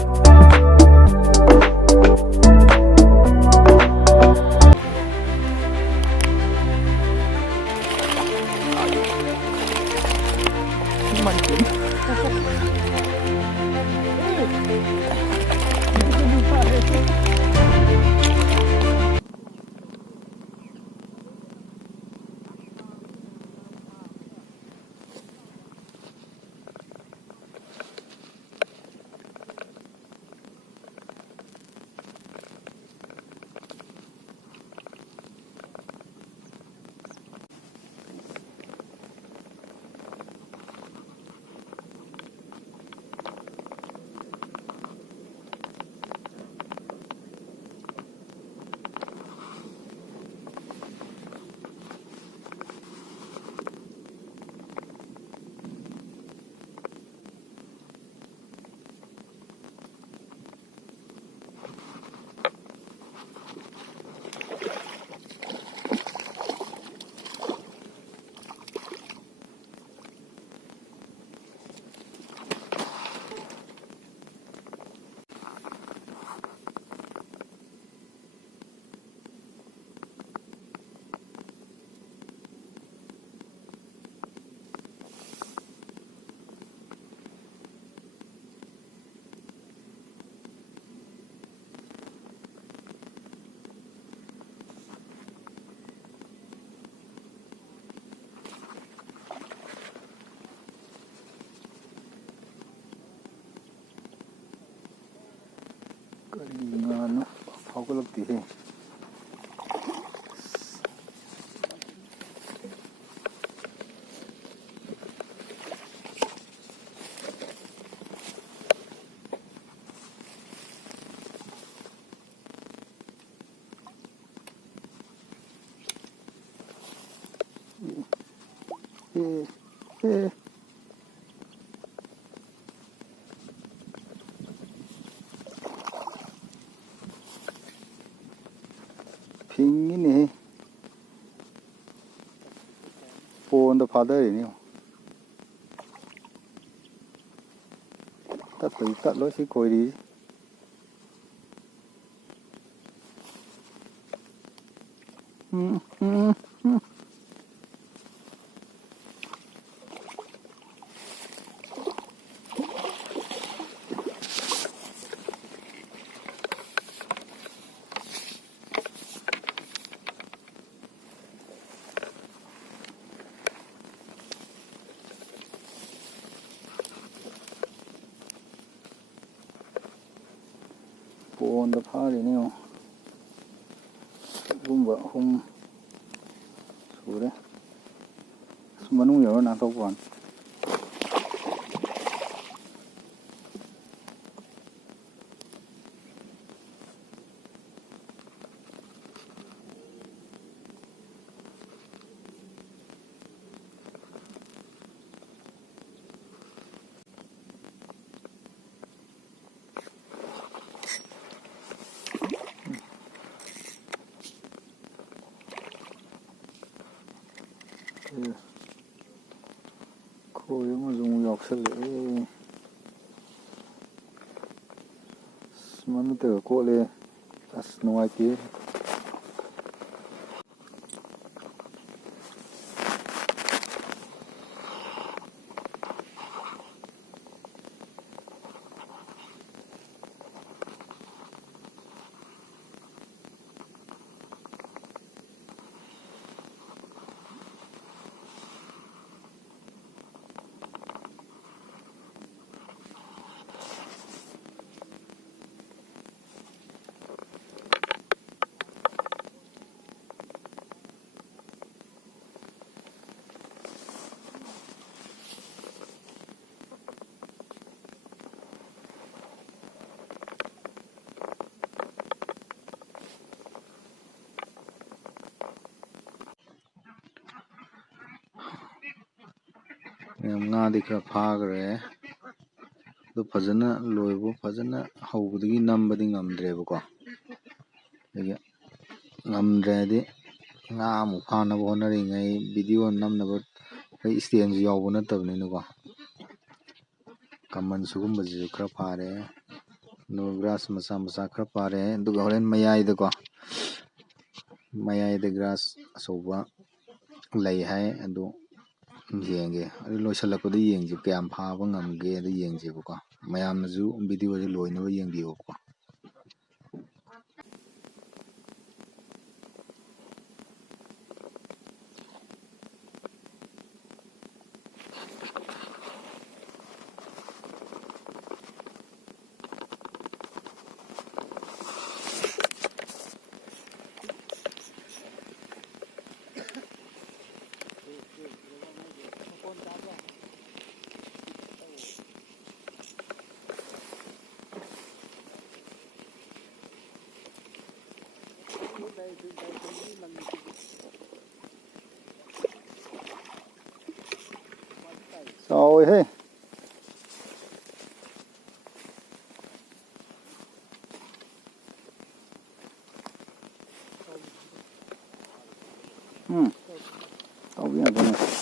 มันกินngano phao ko lagti he 핑이네. 본도 바다이네요. tắt lối xí cối đi. 본도 파리네요. 봄바 홈 그래. 수만웅 열어 놔둬 봐. 거의 뭐 좀 역설래. 수많은 때가 꼬래. 다시 놓아할게. ꯉꯥꯗꯤ ꯈꯔ ꯐꯥꯈ꯭ꯔꯦ ꯑꯗꯨ ꯐꯖꯅ ꯂꯣꯏꯕ ꯐꯖꯅ ꯍꯧꯕꯗꯒꯤ ꯅꯝꯕꯗꯤ ꯉꯝꯗ꯭ꯔꯦꯕꯀꯣ ꯑꯗꯒꯤ ꯉꯝꯗ꯭ꯔꯦꯗꯤ ꯉꯥ ꯑꯃꯨꯛ ꯐꯥꯅꯕ ꯍꯣꯠꯅꯔꯤꯉꯩ ꯚꯤꯗꯤꯑꯣ ꯅꯝꯅꯕ ꯑꯩ ꯁ꯭ꯇꯦꯟꯁꯨ ꯌꯥꯎꯕ ꯅꯠꯇꯕꯅꯤꯅꯀꯣ ꯀꯃꯟ ꯁꯤꯒꯨꯝꯕꯁꯤꯁꯨ ꯈꯔ ꯐꯥꯔꯦ ꯒ꯭ꯔꯥꯁ ꯃꯆꯥ ꯃꯆꯥ ꯈꯔ ꯄꯥꯔꯦ ꯑꯗꯨꯒ ꯍꯣꯔꯦꯟ ꯃꯌꯥꯏꯗꯀꯣ ꯃꯌꯥꯏꯗ ꯒ꯭ꯔꯥꯁ ꯑꯆꯧꯕ ꯂꯩ ꯍꯥꯏ ꯑꯗꯨ ꯌꯦꯡꯒꯦ ꯑꯗꯨ ꯂꯣꯏꯁꯤꯜꯂꯛꯄꯗ ꯌꯦꯡꯁꯦ ꯀꯌꯥꯝ ꯐꯥꯕ ꯉꯝꯒꯦ ꯑꯗꯨ ꯌꯦꯡꯁꯦꯕꯀꯣ ꯃꯌꯥꯝꯅꯁꯨ ꯚꯤꯗꯤꯑꯣꯁꯦ ꯂꯣꯏꯅꯕ ꯌꯦꯡꯕꯤꯌꯨꯀꯣ Rồi tao biết là con này.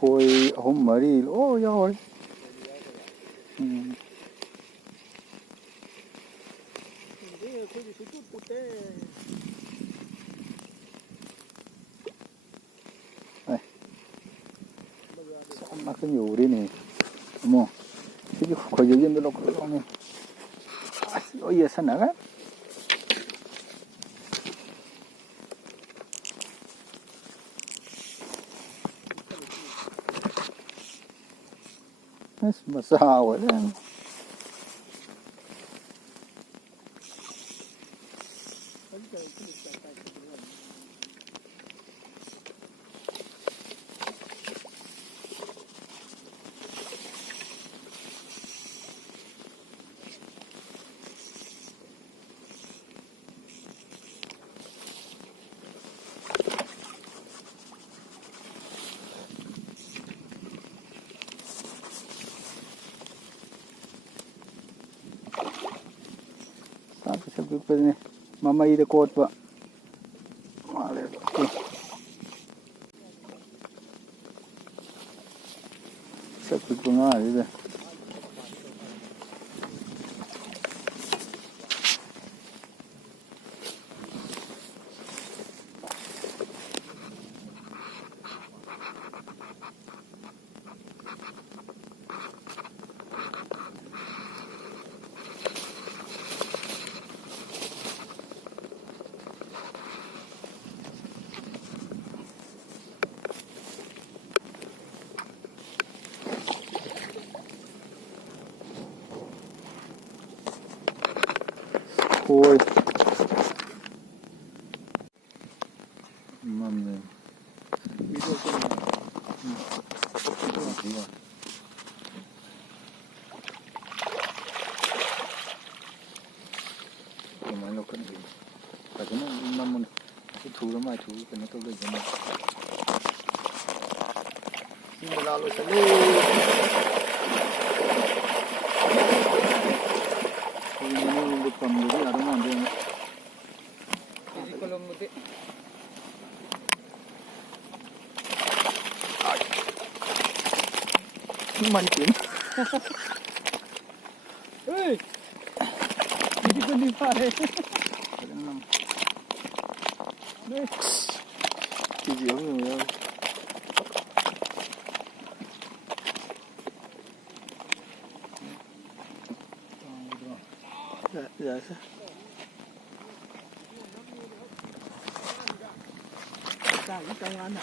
Khôi hôm mới đi ôi rồi. Cái nhiều đi này, đúng không? Cái khỏi dưới yên đó có không nhỉ? Ôi giờ sao nè? ꯑꯁ ꯃꯆꯥ ꯑꯣꯏꯔꯦ ꯁꯥꯛꯁꯨ ꯄꯤꯛꯄꯅꯤ ꯃꯃꯩꯗ ꯀꯣꯠꯄ ꯃꯥꯜꯂꯦꯕ ꯁꯛ ꯄꯤꯛꯄ ꯉꯥꯁꯤꯗ ꯈꯣꯏ ꯃꯝꯅꯦ 그만 놓고 가지는 너무 두루 많이 두루 그냥 또 그러잖아. 이거 나로 살래. 이거는 이거 밤들이 아름 안 되네. 이걸로 못해. 많이 찐. 에이. 이거 니 파래. 네. 이제 없는 거야. Dạ sao? Sao cũng công anh ạ.